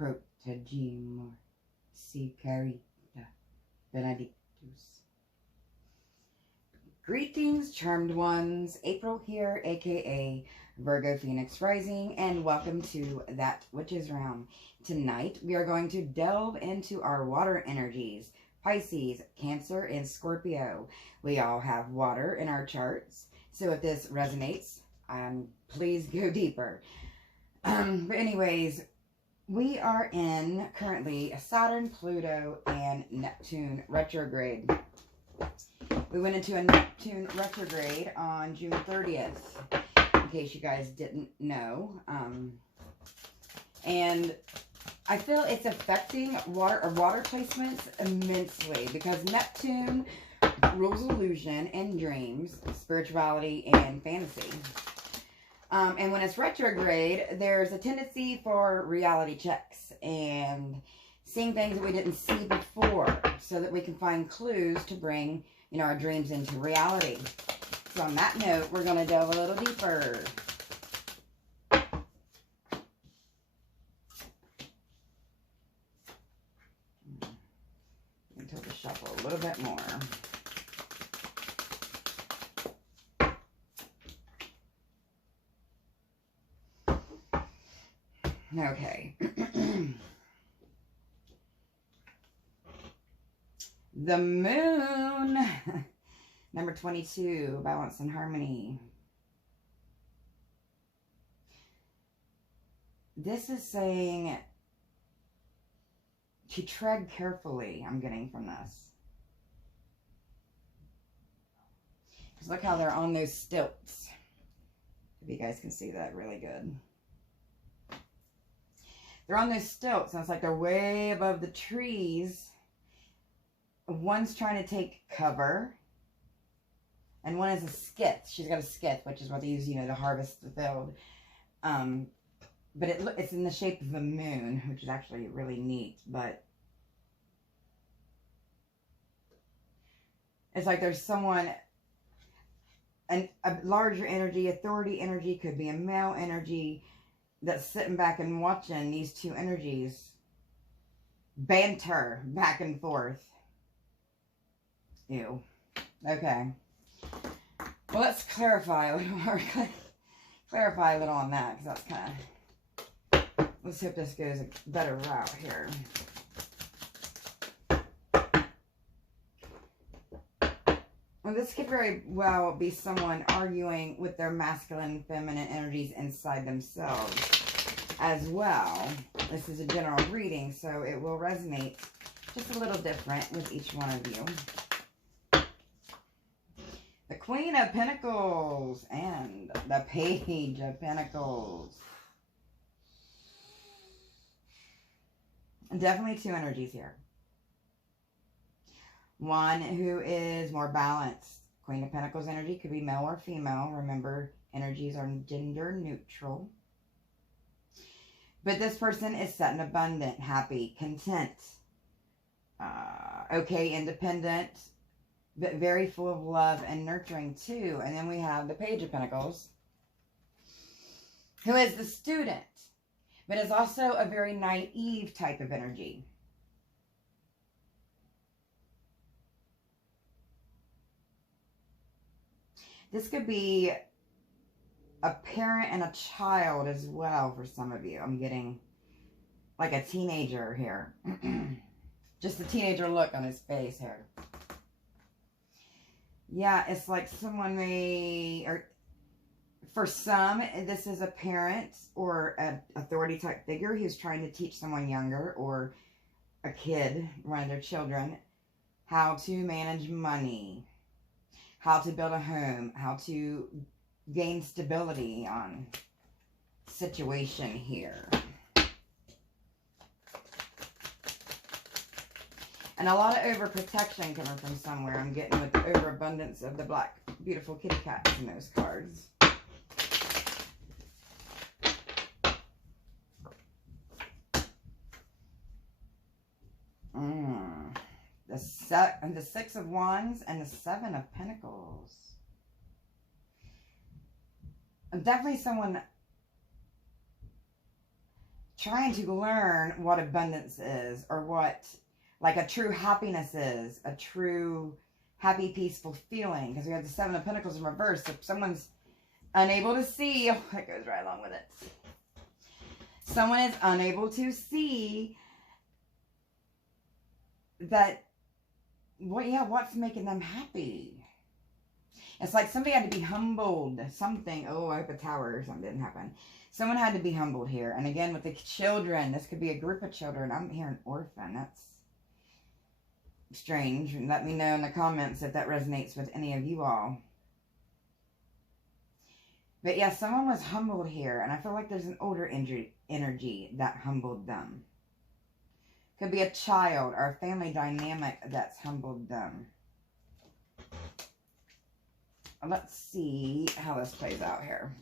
protegimur, si carita benedictus. Greetings, charmed ones. April here, aka Virgo Phoenix Rising, and welcome to That Witch's Realm. Tonight, we are going to delve into our water energies, Pisces, Cancer, and Scorpio. We all have water in our charts, so if this resonates, please go deeper. But anyways, we are in currently Saturn, Pluto, and Neptune retrograde. We went into a Neptune retrograde on June 30th, in case you guys didn't know. And I feel it's affecting water placements immensely because Neptune rules illusion and dreams, spirituality, and fantasy. And when it's retrograde, there's a tendency for reality checks and seeing things that we didn't see before so that we can find clues to bring, our dreams into reality. So on that note, we're going to delve a little deeper. Tilt the shuffle a little bit more. Okay. The moon. Number 22, balance and harmony. This is saying to tread carefully, I'm getting from this. Because look how they're on those stilts. If you guys can see that really good. They're on those stilts, and it's like they're way above the trees. One's trying to take cover, and one is a skith. She's got a skith, which is what they use, to harvest the field. But it's in the shape of a moon, which is actually really neat. But it's like there's someone, a larger energy, authority energy, could be a male energy, that's sitting back and watching these two energies banter back and forth. Ew. Okay. Well, let's clarify a little more. Clarify a little on that, because that's kind of... Let's hope this goes a better route here. Well, this could very well be someone arguing with their masculine and feminine energies inside themselves as well. This is a general reading, so it will resonate just a little different with each one of you. The Queen of Pentacles and the Page of Pentacles. Definitely two energies here. One who is more balanced. Queen of Pentacles energy could be male or female. Remember, energies are gender neutral. But this person is set and abundant, happy, content, okay, independent, but very full of love and nurturing too. And then we have the Page of Pentacles, who is the student, but is also a very naive type of energy. This could be a parent and a child as well for some of you. I'm getting like a teenager here. Just a teenager look on his face here. Yeah, it's like someone may, or for some, this is a parent or an authority type figure who's trying to teach someone younger or a kid, one of their children, how to manage money, how to build a home, how to gain stability on situation here. And a lot of overprotection coming from somewhere. I'm getting with the overabundance of the black, beautiful kitty cats in those cards. The Six of Wands and the Seven of Pentacles. Definitely someone trying to learn what abundance is, or what like a true happiness is, a true happy, peaceful feeling. Because we have the Seven of Pentacles in reverse. So if someone's unable to see, oh, that goes right along with it. Someone is unable to see that, what's making them happy? It's like somebody had to be humbled. Something. Oh, I hope a tower or something didn't happen. Someone had to be humbled here. And again, with the children, this could be a group of children. I'm hearing orphan. That's strange. Let me know in the comments if that resonates with any of you all. But yeah, someone was humbled here. And I feel like there's an older energy that humbled them. Could be a child or a family dynamic that's humbled them. Let's see how this plays out here.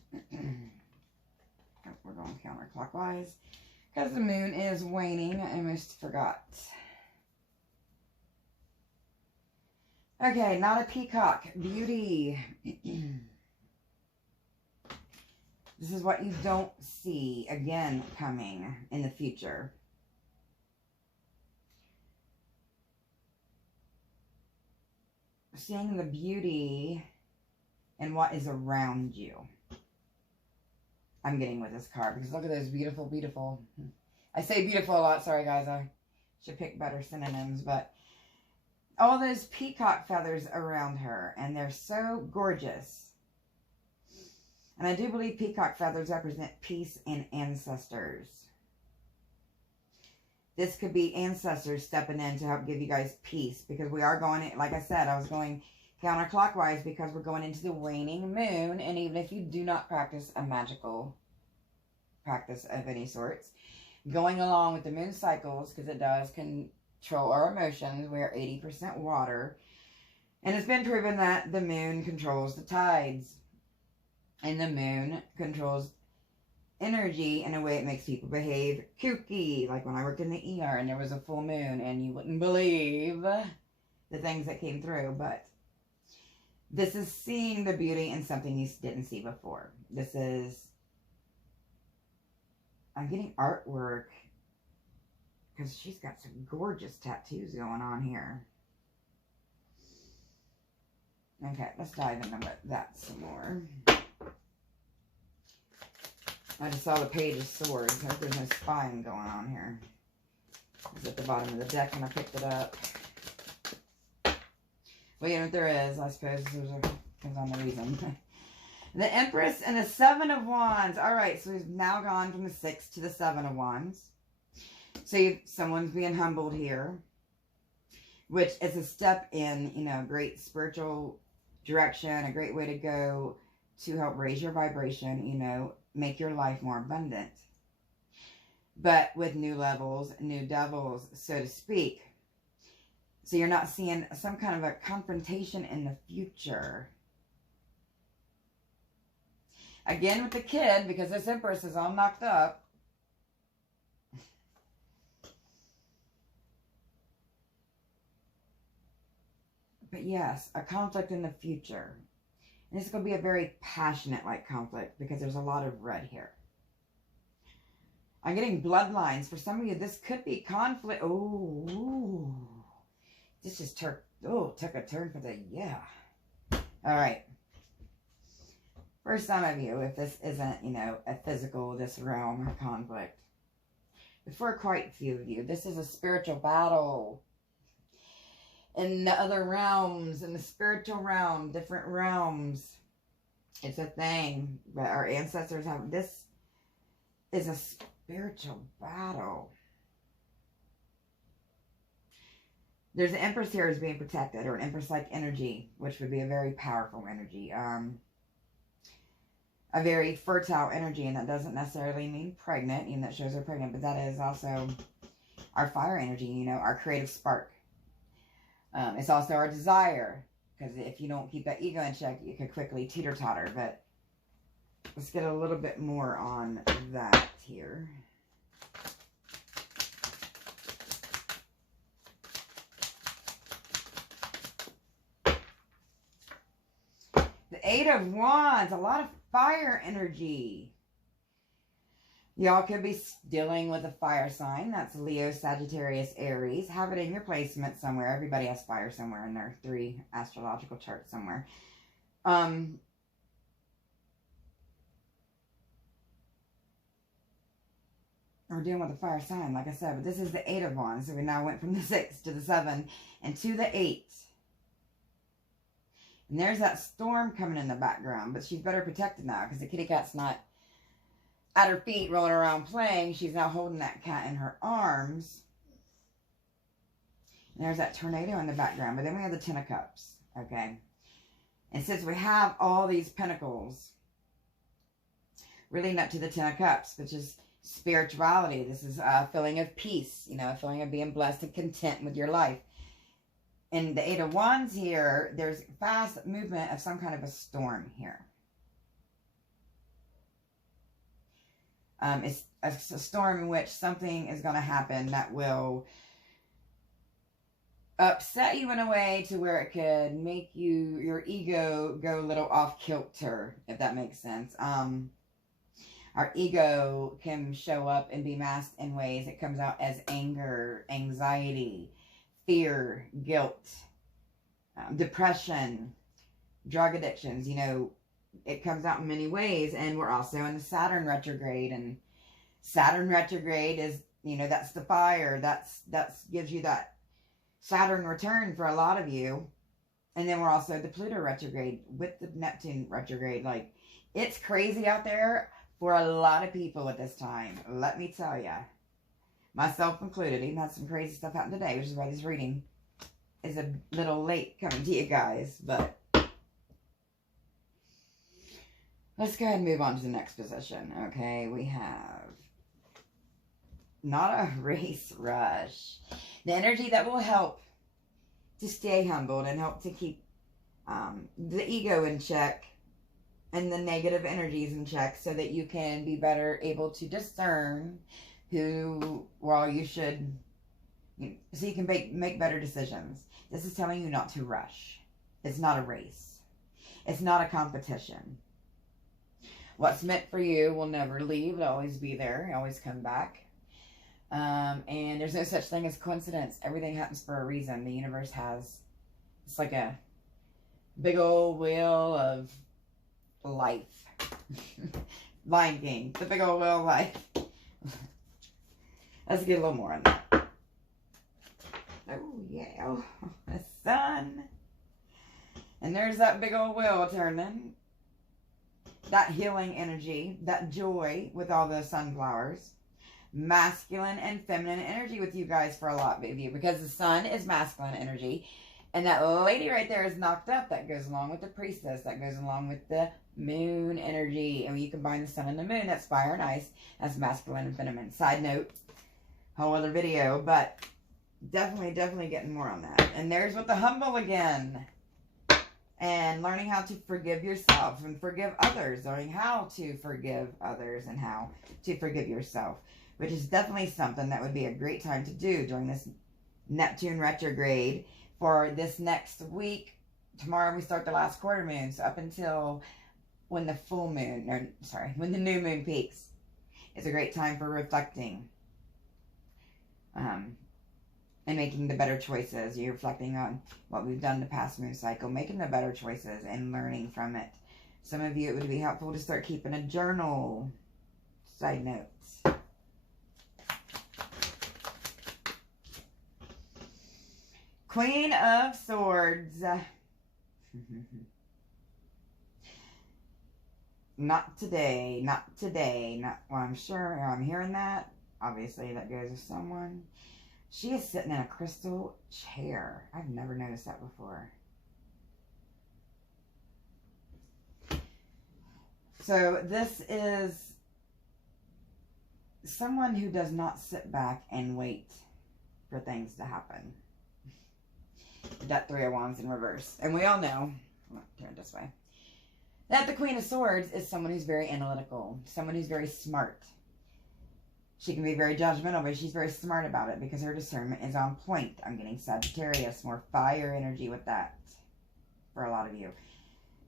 We're going counterclockwise because the moon is waning. I almost forgot. Okay, not a peacock. Beauty. This is what you don't see again coming in the future. Seeing the beauty in what is around you. I'm getting with this card because look at those beautiful, beautiful. I say beautiful a lot. Sorry, guys. I should pick better synonyms. But all those peacock feathers around her. And they're so gorgeous. And I do believe peacock feathers represent peace and ancestors. This could be ancestors stepping in to help give you guys peace. Because we are going, like I said, I was going counterclockwise because we're going into the waning moon. And even if you do not practice a magical practice of any sorts, going along with the moon cycles, because it does control our emotions. We are 80% water. And it's been proven that the moon controls the tides. And the moon controls energy in a way it makes people behave kooky. Like when I worked in the ER and there was a full moon and you wouldn't believe the things that came through. But this is seeing the beauty in something you didn't see before. This is, I'm getting artwork because she's got some gorgeous tattoos going on here. Okay, let's dive into that some more. I just saw the Page of Swords. I hope there's no spying going on here. It was at the bottom of the deck when I picked it up. Well, you know what there is, I suppose. Depends on the reason. The Empress and the Seven of Wands. Alright, so we've now gone from the Six to the Seven of Wands. So someone's being humbled here. Which is a step in, you know, great spiritual direction. A great way to go to help raise your vibration, you know, make your life more abundant. But with new levels, new devils, so to speak. So you're not seeing some kind of a confrontation in the future. Again with the kid, because this Empress is all knocked up. But yes, a conflict in the future. And this is going to be a very passionate like conflict because there's a lot of red here. I'm getting bloodlines. For some of you, this could be conflict. Oh, this just took a turn for the, yeah. All right. For some of you, if this isn't, you know, a physical, this realm conflict. But for quite a few of you, this is a spiritual battle. In the other realms, in the spiritual realm, different realms. It's a thing. But our ancestors have, this is a spiritual battle. There's an Empress here who's being protected, or an Empress-like energy, which would be a very powerful energy. A very fertile energy, and that doesn't necessarily mean pregnant, even that shows her pregnant, but that is also our fire energy, you know, our creative spark. It's also our desire, because if you don't keep that ego in check, you could quickly teeter-totter. But let's get a little bit more on that here. The Eight of Wands, a lot of fire energy. Y'all could be dealing with a fire sign. That's Leo, Sagittarius, Aries. Have it in your placement somewhere. Everybody has fire somewhere in their 3 astrological charts somewhere. We're dealing with a fire sign, like I said. But this is the 8 of Wands. So we now went from the 6 to the 7 and to the 8. And there's that storm coming in the background. But she's better protected now because the kitty cat's not at her feet rolling around playing. She's now holding that cat in her arms. And there's that tornado in the background. But then we have the 10 of Cups. Okay. And since we have all these pentacles leading up to the 10 of Cups, which is spirituality. This is a feeling of peace, you know, a feeling of being blessed and content with your life. And the 8 of Wands here, there's fast movement of some kind of a storm here. It's a storm in which something is going to happen that will upset you in a way to where it could make your ego go a little off kilter, if that makes sense. Our ego can show up and be masked in ways. It comes out as anger, anxiety, fear, guilt, depression, drug addictions. You know, it comes out in many ways. And we're also in the Saturn retrograde. And Saturn retrograde is, you know, that's the fire. That's gives you that Saturn return for a lot of you. And then we're also the Pluto retrograde with the Neptune retrograde. Like, it's crazy out there for a lot of people at this time. Let me tell you. Myself included. Even had some crazy stuff happen today, which is why this reading is a little late coming to you guys. But let's go ahead and move on to the next position. Okay, we have not a race rush. The energy that will help to stay humbled and help to keep the ego in check and the negative energies in check so that you can be better able to discern who, well, you should, so you can make better decisions. This is telling you not to rush. It's not a race. It's not a competition. What's meant for you will never leave. It'll always be there. It'll always come back. And there's no such thing as coincidence. Everything happens for a reason. The universe has, it's like a big old wheel of life. Lion King, the big old wheel of life. Let's get a little more on that. Oh, yeah. Oh, the sun. And there's that big old wheel turning. That healing energy, that joy with all the sunflowers. Masculine and feminine energy with you guys for a lot of you, because the sun is masculine energy. And that lady right there is knocked up. That goes along with the priestess. That goes along with the moon energy. And when you combine the sun and the moon, that's fire and ice. That's masculine and feminine. Side note, whole other video, but definitely getting more on that. And there's with the humble again. And learning how to forgive yourself and forgive others. Learning how to forgive others and how to forgive yourself. Which is definitely something that would be a great time to do during this Neptune retrograde for this next week. Tomorrow we start the last quarter moon. So up until when the full moon, or sorry, when the new moon peaks. It's a great time for reflecting. And making the better choices. You're reflecting on what we've done the past moon cycle. Making the better choices and learning from it. Some of you, it would be helpful to start keeping a journal. Side notes. Queen of Swords. Not today. Not today. Not, well, I'm sure I'm hearing that. Obviously, that goes with someone. She is sitting in a crystal chair. I've never noticed that before. So this is someone who does not sit back and wait for things to happen. That 3 of Wands in reverse. And we all know, I'll turn it this way, that the Queen of Swords is someone who's very analytical. Someone who's very smart. She can be very judgmental, but she's very smart about it because her discernment is on point. I'm getting Sagittarius, more fire energy with that for a lot of you.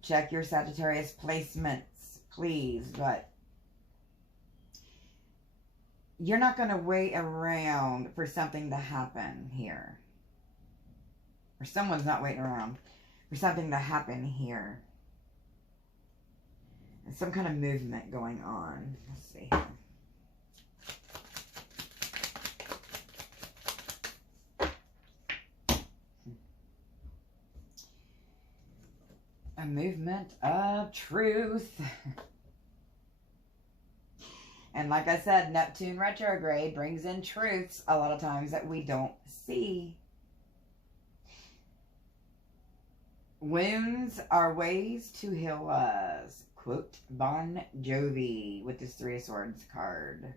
Check your Sagittarius placements, please. But you're not going to wait around for something to happen here. Or someone's not waiting around for something to happen here. There's some kind of movement going on. Let's see here. A movement of truth. And like I said, Neptune retrograde brings in truths a lot of times that we don't see. Wounds are ways to heal us. Quote Bon Jovi with this Three of Swords card.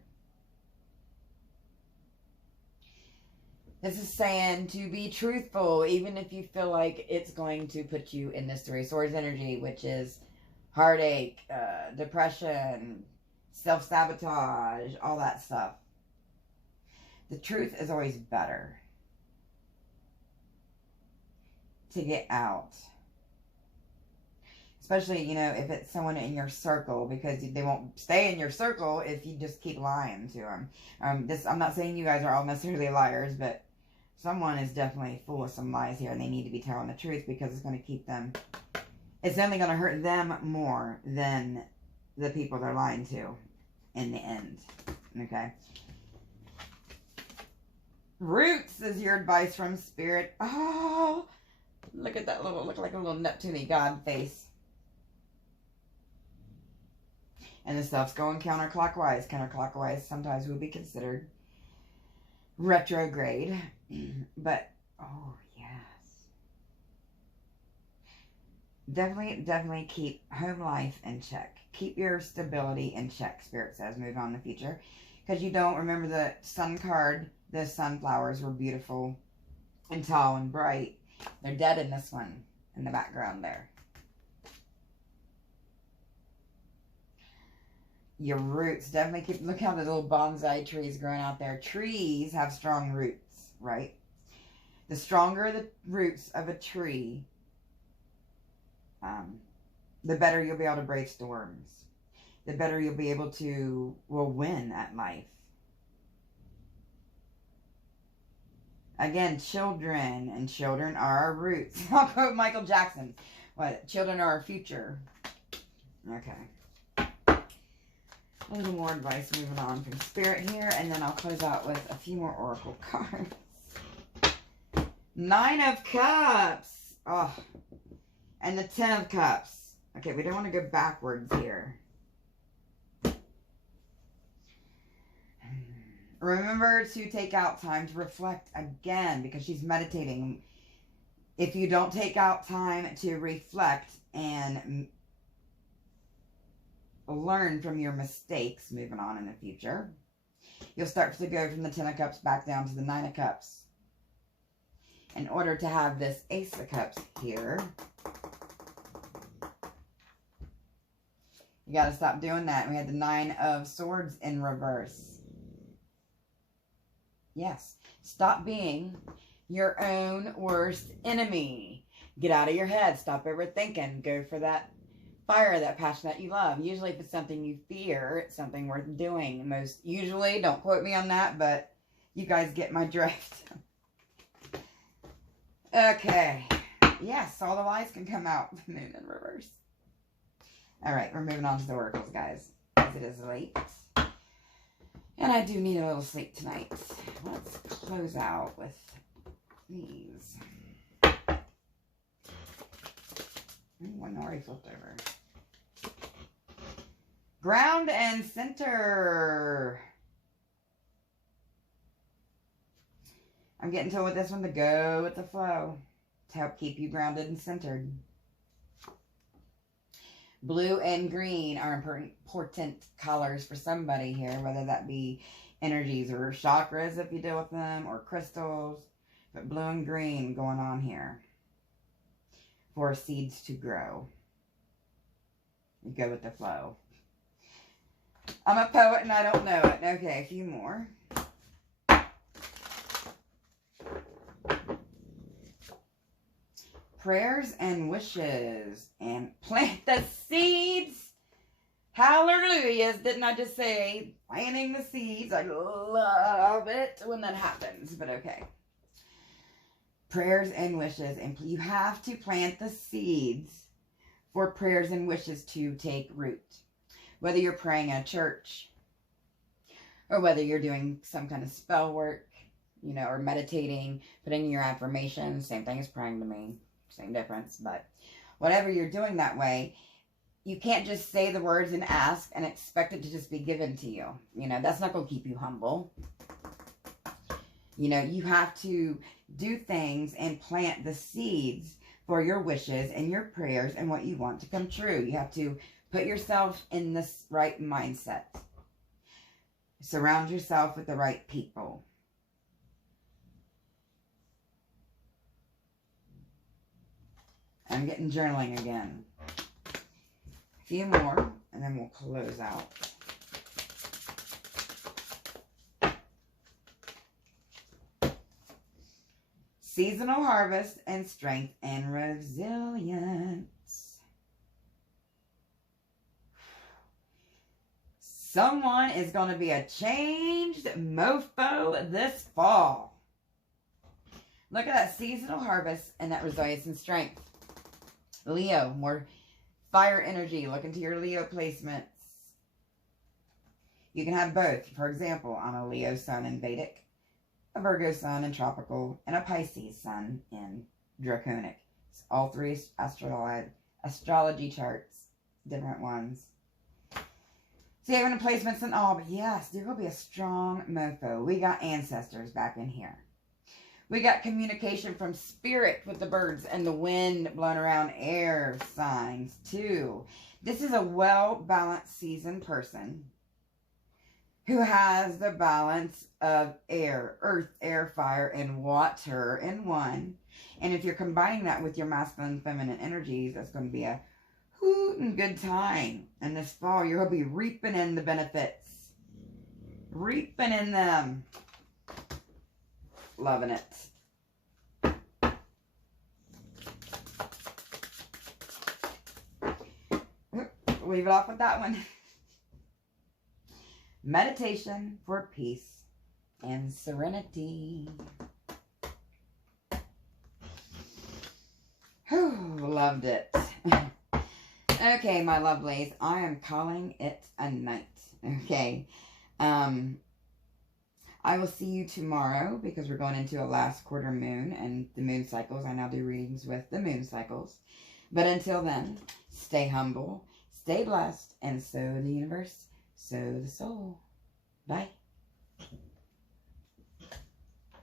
This is saying to be truthful, even if you feel like it's going to put you in this Three of Swords energy, which is heartache, depression, self-sabotage, all that stuff. The truth is always better to get out. Especially, you know, if it's someone in your circle, because they won't stay in your circle if you just keep lying to them. I'm not saying you guys are all necessarily liars, but someone is definitely full of some lies here, and they need to be telling the truth because it's going to keep them... It's only going to hurt them more than the people they're lying to in the end. Okay? Roots is your advice from Spirit. Oh, look at that little, look like a little Neptune god face. And the stuff's going counterclockwise. Counterclockwise sometimes will be considered retrograde. But, oh, yes. Definitely keep home life in check. Keep your stability in check, Spirit says. Move on in the future. Because you don't remember the sun card. The sunflowers were beautiful and tall and bright. They're dead in this one, in the background there. Your roots definitely keep... Look how the little bonsai trees growing out there. Trees have strong roots, right? The stronger the roots of a tree, the better you'll be able to brave storms. The better you'll be able to, win at life. Again, children, and children are our roots. I'll quote Michael Jackson. What? Children are our future. Okay. A little more advice moving on from Spirit here, and then I'll close out with a few more oracle cards. Nine of Cups. Oh. And the Ten of Cups. Okay, we don't want to go backwards here. Remember to take out time to reflect again, because she's meditating. If you don't take out time to reflect and learn from your mistakes moving on in the future, you'll start to go from the Ten of Cups back down to the Nine of Cups. In order to have this Ace of Cups here, you got to stop doing that. We had the Nine of Swords in reverse. Yes. Stop being your own worst enemy. Get out of your head. Stop overthinking. Go for that fire, that passion that you love. Usually if it's something you fear, it's something worth doing. Usually, don't quote me on that, but you guys get my drift. Okay. Yes, all the lies can come out. Moon in reverse. All right, we're moving on to the oracles, guys, as it is late. And I do need a little sleep tonight. Let's close out with these. One already flipped over. Ground and center. I'm getting told with this one to go with the flow to help keep you grounded and centered. Blue and green are important colors for somebody here, whether that be energies or chakras if you deal with them, or crystals. But blue and green going on here for seeds to grow. You go with the flow. I'm a poet and I don't know it. Okay, a few more. Prayers and wishes, and plant the seeds Hallelujah. Didn't I just say planting the seeds? I love it when that happens, but okay. Prayers and wishes. And you have to plant the seeds for prayers and wishes to take root. Whether you're praying at church or whether you're doing some kind of spell work, you know, or meditating, putting in your affirmations, same thing as praying to me, same difference. But whatever you're doing that way, you can't just say the words and ask and expect it to just be given to you. You know, that's not going to keep you humble. You know, you have to do things and plant the seeds for your wishes and your prayers and what you want to come true. You have to put yourself in this right mindset. Surround yourself with the right people. I'm getting journaling again. A few more, and then we'll close out. Seasonal harvest and strength and resilience. Someone is going to be a changed mofo this fall. Look at that seasonal harvest and that resilience and strength. Leo, more fire energy. Look into your Leo placements. You can have both. For example, I'm a Leo sun in Vedic, a Virgo sun in tropical, and a Pisces sun in draconic. It's all three astrology charts, different ones. So you have placements and all, but yes, there will be a strong mofo. We got ancestors back in here. We got communication from spirit with the birds and the wind blowing around air signs too. This is a well-balanced seasoned person who has the balance of air, earth, air, fire, and water in one. And if you're combining that with your masculine and feminine energies, that's going to be a hoot and good time. And this fall, you'll be reaping in the benefits. Reaping in them. Loving it. Leave it off with that one. Meditation for peace and serenity. Whew, loved it. Okay, my lovelies, I am calling it a night. Okay. I will see you tomorrow because we're going into a last quarter moon and the moon cycles. I now do readings with the moon cycles. But until then, stay humble, stay blessed, and so the universe, so the soul. Bye.